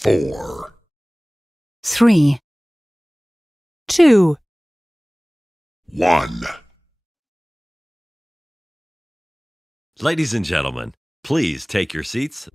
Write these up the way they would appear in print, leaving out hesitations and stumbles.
4, 3, 2, 1. Ladies and gentlemen, please take your seats.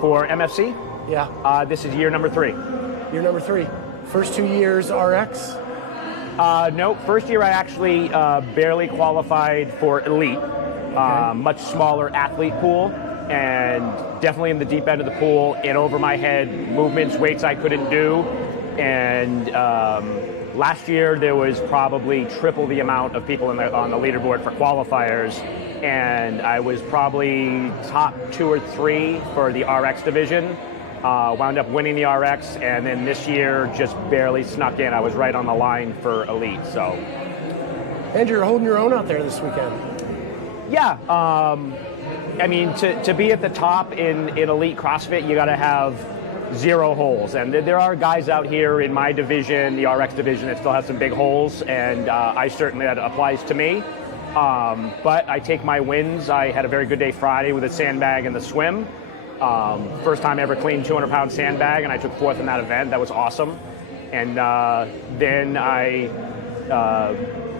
For MFC? Yeah. This is year number 3. Year number 3. First 2 years RX? No, first year I actually barely qualified for elite. Okay. Much smaller athlete pool, and definitely in the deep end of the pool, in over my head, movements, weights I couldn't do. And last year there was probably triple the amount of people on the leaderboard for qualifiers, and I was probably top 2 or 3 for the RX division. Wound up winning the RX, and then this year just barely snuck in. I was right on the line for elite. So, And you're holding your own out there this weekend. yeah, I mean, to be at the top in elite CrossFit, you got to have 0 holes. And there are guys out here in my division, the RX division, that still have some big holes, and I certainly, that applies to me. But I take my wins. I had a very good day Friday with a sandbag and the swim. First time I ever cleaned 200-pound sandbag, and I took 4th in that event. That was awesome. And then I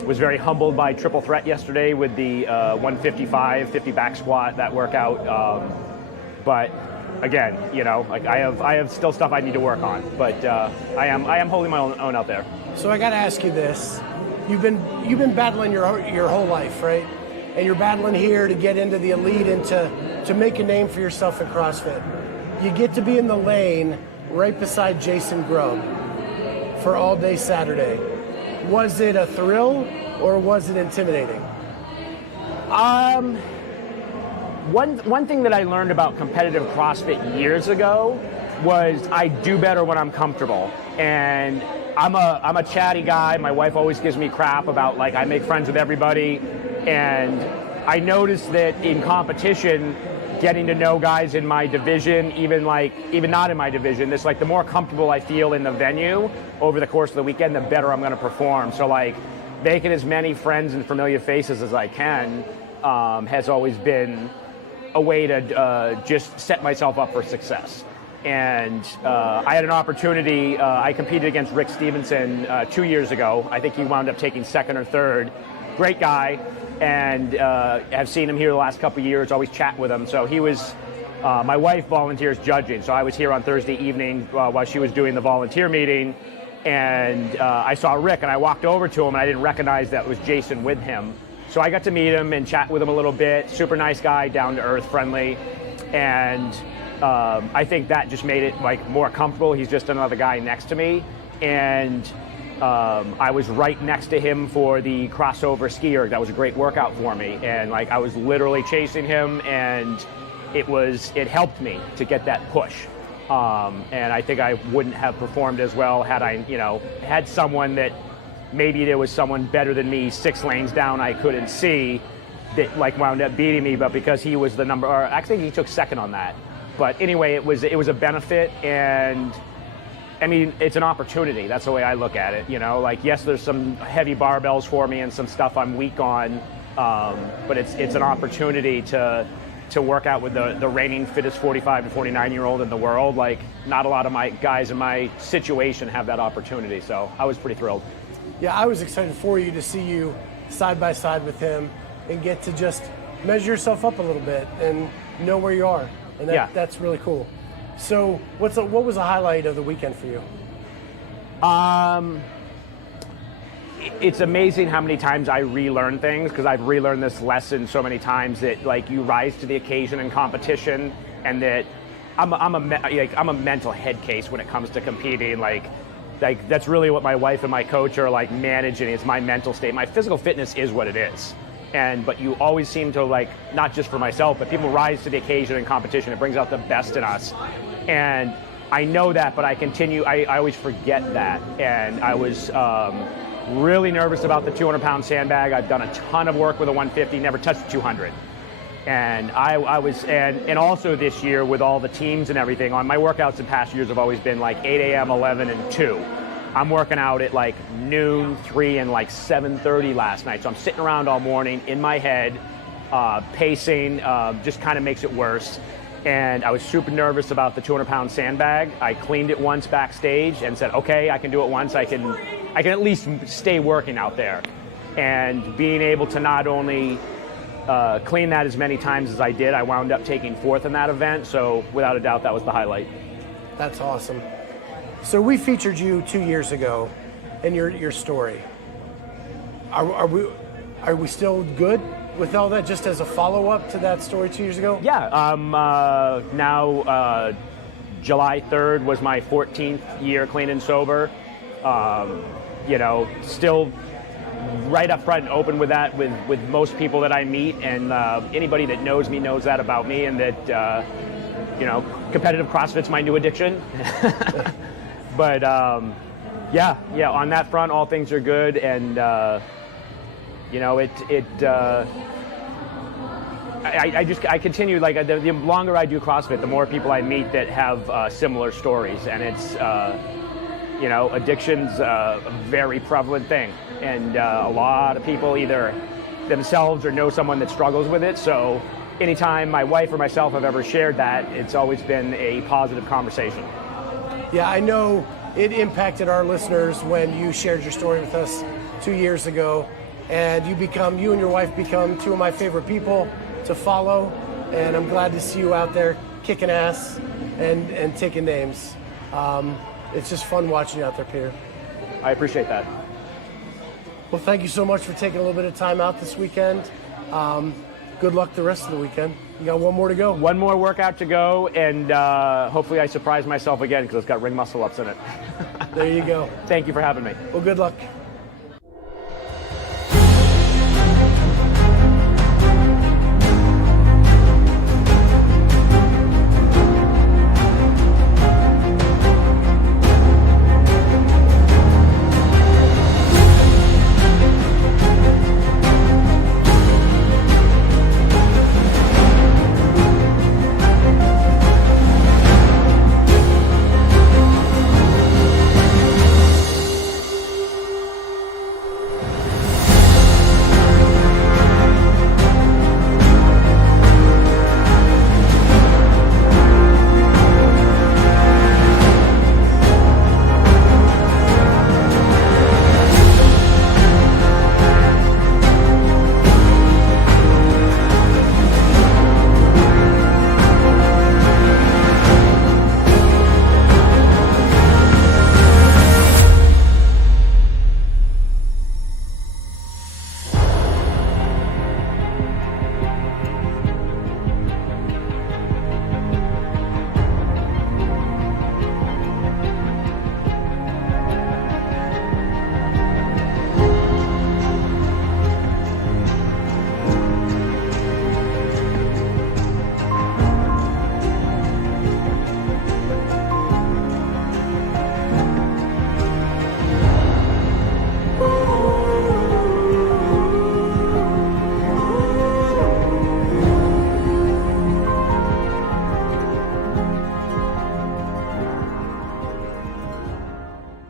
was very humbled by triple threat yesterday with the 155, 50 back squat, that workout. But again, you know, like I have still stuff I need to work on. But I am holding my own out there. So I got to ask you this: you've been battling your whole life, right? And you're battling here to get into the elite and to make a name for yourself in CrossFit. You get to be in the lane right beside Jason Grubb for all day Saturday. Was it a thrill or was it intimidating? One thing that I learned about competitive CrossFit years ago was I do better when I'm comfortable. And I'm a chatty guy. My wife always gives me crap about, like, I make friends with everybody. And I noticed that in competition, getting to know guys in my division, even not in my division, this, like, the more comfortable I feel in the venue over the course of the weekend, the better I'm going to perform. So, like, making as many friends and familiar faces as I can has always been a way to just set myself up for success. And I had an opportunity. I competed against Rick Stevenson 2 years ago. I think he wound up taking second or third. Great guy, and have seen him here the last couple of years, always chat with him. So he was, my wife volunteers judging, so I was here on Thursday evening while she was doing the volunteer meeting, and I saw Rick, and I walked over to him, and I didn't recognize that it was Jason with him. So I got to meet him and chat with him a little bit. Super nice guy, down to earth, friendly, and I think that just made it, like, more comfortable. He's just another guy next to me, and I was right next to him for the crossover ski erg. That was a great workout for me, and, like, I was literally chasing him, and it helped me to get that push. And I think I wouldn't have performed as well had I, had someone that maybe there was someone better than me 6 lanes down I couldn't see that, like, wound up beating me, but because he was the number, or actually he took second on that. But anyway, it was a benefit, and I mean, it's an opportunity. That's the way I look at it. Like, yes, there's some heavy barbells for me and some stuff I'm weak on, but it's an opportunity to work out with the reigning fittest 45 to 49-year-old in the world. Like, not a lot of my guys in my situation have that opportunity, so I was pretty thrilled. Yeah, I was excited for you to see you side by side with him and get to just measure yourself up a little bit and know where you are. And that's really cool. So what was the highlight of the weekend for you? It's amazing how many times I relearn things, because I've relearned this lesson so many times that, like, you rise to the occasion in competition, and that I'm a mental head case when it comes to competing. Like that's really what my wife and my coach are, like, managing. It's my mental state. My physical fitness is what it is. But you always seem to, like, not just for myself, but people rise to the occasion in competition. It brings out the best in us. And I know that, but I always forget that. And I was really nervous about the 200-pound sandbag. I've done a ton of work with a 150, never touched the 200. And I was, and also this year with all the teams and everything, on my workouts in past years have always been like 8 a.m., 11, and 2. I'm working out at like noon, 3, and like 7:30 last night. So I'm sitting around all morning in my head, pacing, just kind of makes it worse. And I was super nervous about the 200-pound sandbag. I cleaned it once backstage and said, okay, I can do it once. I can at least stay working out there. And being able to not only clean that as many times as I did, I wound up taking 4th in that event. So without a doubt, that was the highlight. That's awesome. So we featured you 2 years ago in your story. Are we still good with all that, just as a follow-up to that story 2 years ago? Yeah. Now July 3rd was my 14th year clean and sober. Still right up front and open with that with most people that I meet, and anybody that knows me knows that about me, and that competitive CrossFit's my new addiction. But on that front, all things are good, and I continue, like, the longer I do CrossFit, the more people I meet that have similar stories, and it's addiction's a very prevalent thing, and a lot of people either themselves or know someone that struggles with it. So anytime my wife or myself have ever shared that, it's always been a positive conversation. Yeah, I know it impacted our listeners when you shared your story with us 2 years ago, and you and your wife become 2 of my favorite people to follow, and I'm glad to see you out there kicking ass and taking names. It's just fun watching you out there, Peter. I appreciate that. Well, thank you so much for taking a little bit of time out this weekend. Good luck the rest of the weekend. You got one more to go. One more workout to go, and hopefully I surprise myself again because it's got ring muscle ups in it. There you go. Thank you for having me. Well, good luck.